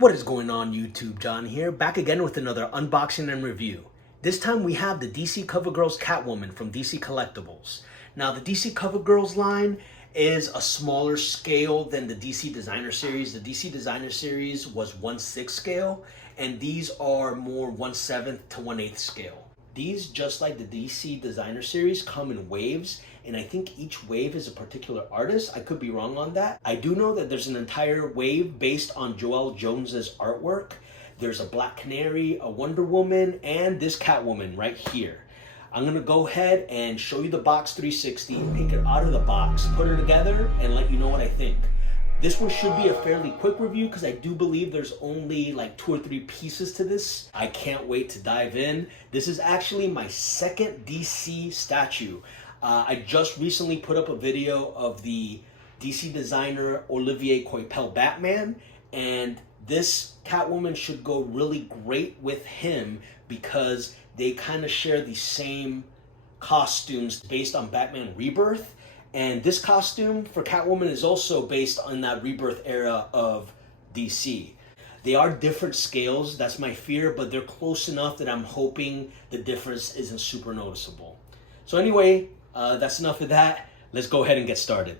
What is going on, YouTube? John here, back again with another unboxing and review. This time we have the DC CoverGirl's Catwoman from DC Collectibles. Now the DC CoverGirl's line is a smaller scale than the DC Designer Series. The DC Designer Series was 1/6 scale, and these are more 1/7 to 1/8 scale. These, just like the DC Designer Series, come in waves, and I think each wave is a particular artist. I could be wrong on that. I do know that there's an entire wave based on Joelle Jones's artwork. There's a Black Canary, a Wonder Woman, and this Catwoman right here. I'm gonna go ahead and show you the box 360, take it out of the box, put it together, and let you know what I think. This one should be a fairly quick review because I do believe there's only like 2 or 3 pieces to this. I can't wait to dive in. This is actually my second DC statue. I just recently put up a video of the DC designer Olivier Coipel Batman, and this Catwoman should go really great with him because they kind of share the same costumes based on Batman Rebirth. And this costume for Catwoman is also based on that Rebirth era of DC. They are different scales, that's my fear, but they're close enough that I'm hoping the difference isn't super noticeable. So anyway, that's enough of that. Let's go ahead and get started.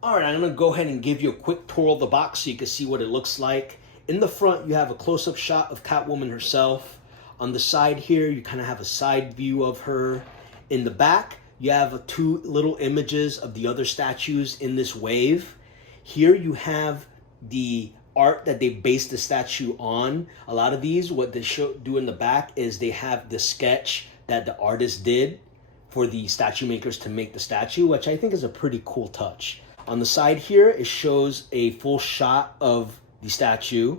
All right, I'm gonna go ahead and give you a quick tour of the box so you can see what it looks like. In the front, you have a close-up shot of Catwoman herself. On the side here, you kind of have a side view of her. In the back, you have 2 little images of the other statues in this wave. Here you have the art that they based the statue on. A lot of these, what they do in the back is they have the sketch that the artist did for the statue makers to make the statue, which I think is a pretty cool touch. On the side here, it shows a full shot of the statue.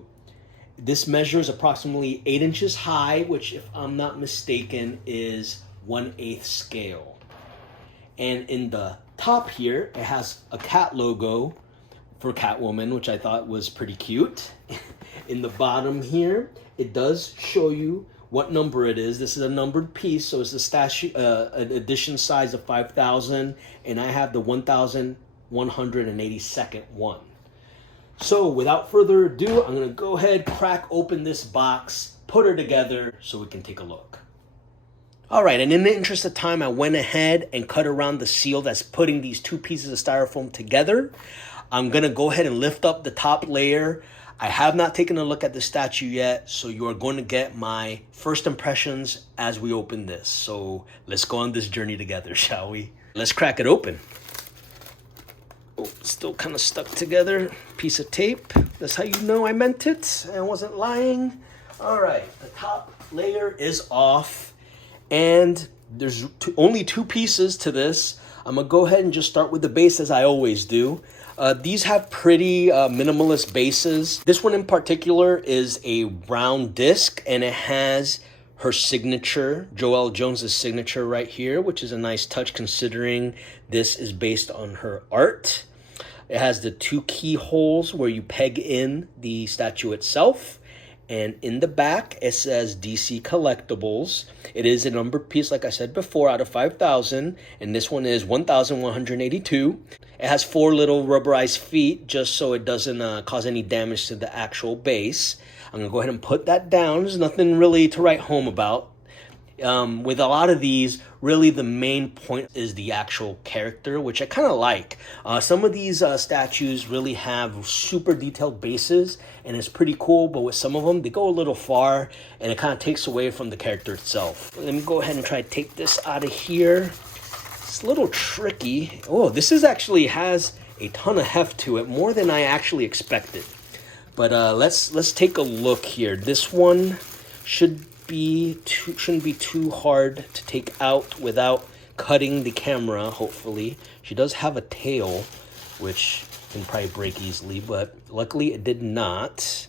This measures approximately 8 inches high, which, if I'm not mistaken, is 1/8 scale. And in the top here, it has a cat logo for Catwoman, which I thought was pretty cute. In the bottom here, it does show you what number it is. This is a numbered piece, so it's the statue, an edition size of 5,000, and I have the 1,182nd one. So without further ado, I'm gonna go ahead, crack open this box, put her together so we can take a look. All right, and in the interest of time, I went ahead and cut around the seal that's putting these 2 pieces of styrofoam together. I'm gonna go ahead and lift up the top layer. I have not taken a look at the statue yet, so you are going to get my first impressions as we open this. So let's go on this journey together, shall we? Let's crack it open. Oh, still kind of stuck together. Piece of tape. That's how you know I meant it. I wasn't lying. All right, the top layer is off. And there's only 2 pieces to this. I'm gonna go ahead and just start with the base as I always do. These have pretty minimalist bases. This one in particular is a round disc, and it has her signature, Joelle Jones's signature right here, which is a nice touch considering this is based on her art. It has the 2 keyholes where you peg in the statue itself. And in the back, it says DC Collectibles. It is a numbered piece, like I said before, out of 5,000. And this one is 1,182. It has 4 little rubberized feet, just so it doesn't cause any damage to the actual base. I'm going to go ahead and put that down. There's nothing really to write home about. With a lot of these, really the main point is the actual character, which I kind of like. Some of these statues really have super detailed bases, and it's pretty cool, but with some of them, they go a little far, and it kind of takes away from the character itself. Let me go ahead and try to take this out of here. It's a little tricky. Oh, this is actually has a ton of heft to it, more than I actually expected. But let's take a look here. This one shouldn't be too hard to take out without cutting the camera, hopefully. She does have a tail, which can probably break easily, but luckily it did not.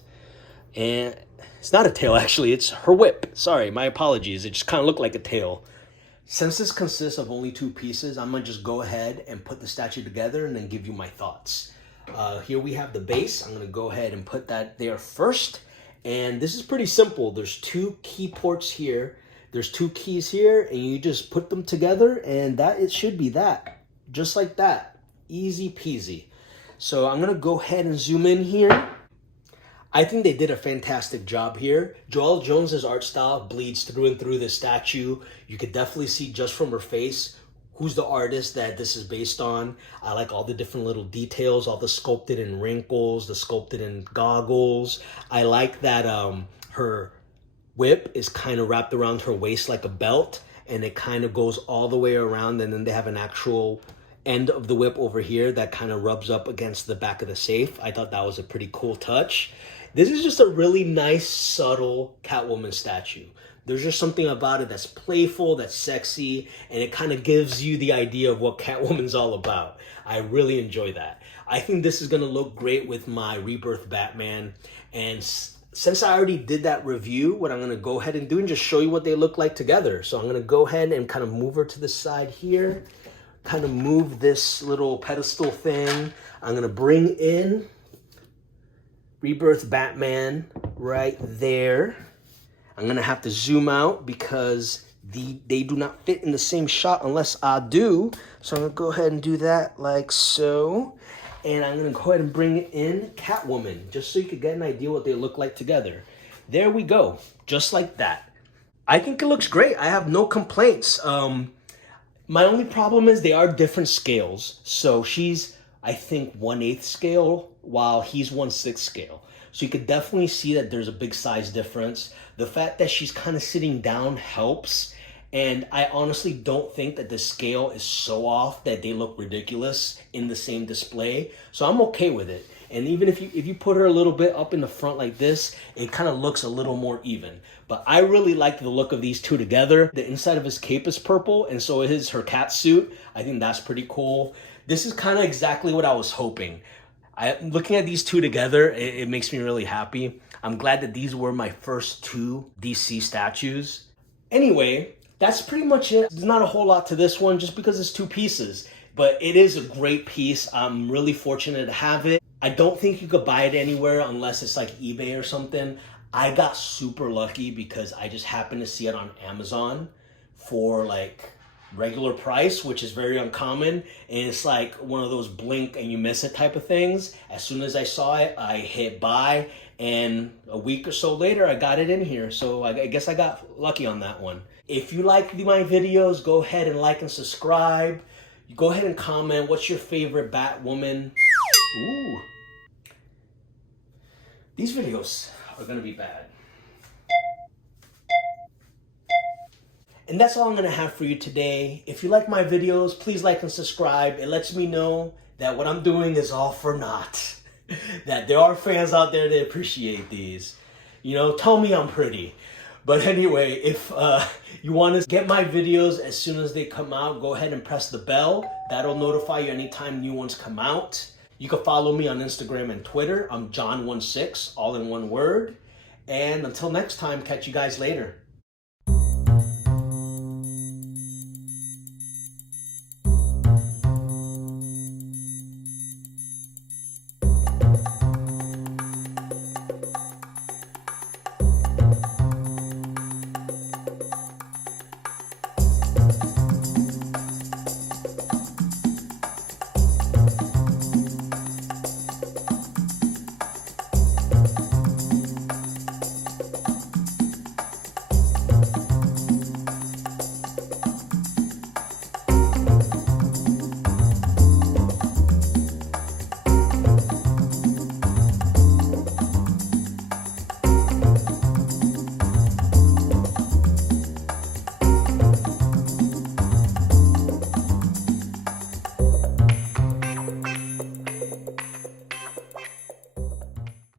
And it's not a tail, actually. It's her whip. Sorry, my apologies. It just kind of looked like a tail. Since this consists of only 2 pieces, I'm going to just go ahead and put the statue together and then give you my thoughts. Here we have the base. I'm going to go ahead and put that there first. And this is pretty simple. There's 2 key ports here. There's 2 keys here, and you just put them together, and it should be that. Just like that. Easy peasy. So I'm going to go ahead and zoom in here. I think they did a fantastic job here. Joelle Jones's art style bleeds through and through this statue. You could definitely see just from her face who's the artist that this is based on. I like all the different little details, all the sculpted in wrinkles, the sculpted in goggles. I like that her whip is kind of wrapped around her waist like a belt, and it kind of goes all the way around, and then they have an actual end of the whip over here that kind of rubs up against the back of the safe. I thought that was a pretty cool touch. This is just a really nice, subtle Catwoman statue. There's just something about it that's playful, that's sexy, and it kind of gives you the idea of what Catwoman's all about. I really enjoy that. I think this is going to look great with my Rebirth Batman. And since I already did that review, what I'm going to go ahead and do and just show you what they look like together. So I'm going to go ahead and kind of move her to the side here. Kind of move this little pedestal thing. I'm going to bring in Rebirth Batman right there. I'm going to have to zoom out because they do not fit in the same shot unless I do. So I'm going to go ahead and do that like so. And I'm going to go ahead and bring in Catwoman just so you could get an idea what they look like together. There we go. Just like that. I think it looks great. I have no complaints. My only problem is they are different scales. So she's, I think, 1/8 scale while he's 1/6 scale. So you could definitely see that there's a big size difference. The fact that she's kind of sitting down helps. And I honestly don't think that the scale is so off that they look ridiculous in the same display. So I'm okay with it. And even if you put her a little bit up in the front like this, it kind of looks a little more even. But I really like the look of these two together. The inside of his cape is purple, and so is her cat suit. I think that's pretty cool. This is kind of exactly what I was hoping. Looking at these two together, it makes me really happy. I'm glad that these were my first two DC statues. Anyway, that's pretty much it. There's not a whole lot to this one just because it's two pieces. But it is a great piece. I'm really fortunate to have it. I don't think you could buy it anywhere unless it's like eBay or something. I got super lucky because I just happened to see it on Amazon for like regular price, which is very uncommon. And it's like one of those blink and you miss it type of things. As soon as I saw it, I hit buy, and a week or so later, I got it in here. So I guess I got lucky on that one. If you like my videos, go ahead and like and subscribe. Go ahead and comment. What's your favorite Batwoman? Ooh. These videos are gonna be bad. And that's all I'm gonna have for you today. If you like my videos, please like and subscribe. It lets me know that what I'm doing is all for naught. That there are fans out there that appreciate these. You know, tell me I'm pretty. But anyway, if you want to get my videos as soon as they come out, go ahead and press the bell. That'll notify you anytime new ones come out. You can follow me on Instagram and Twitter. I'm John16, all in one word. And until next time, catch you guys later.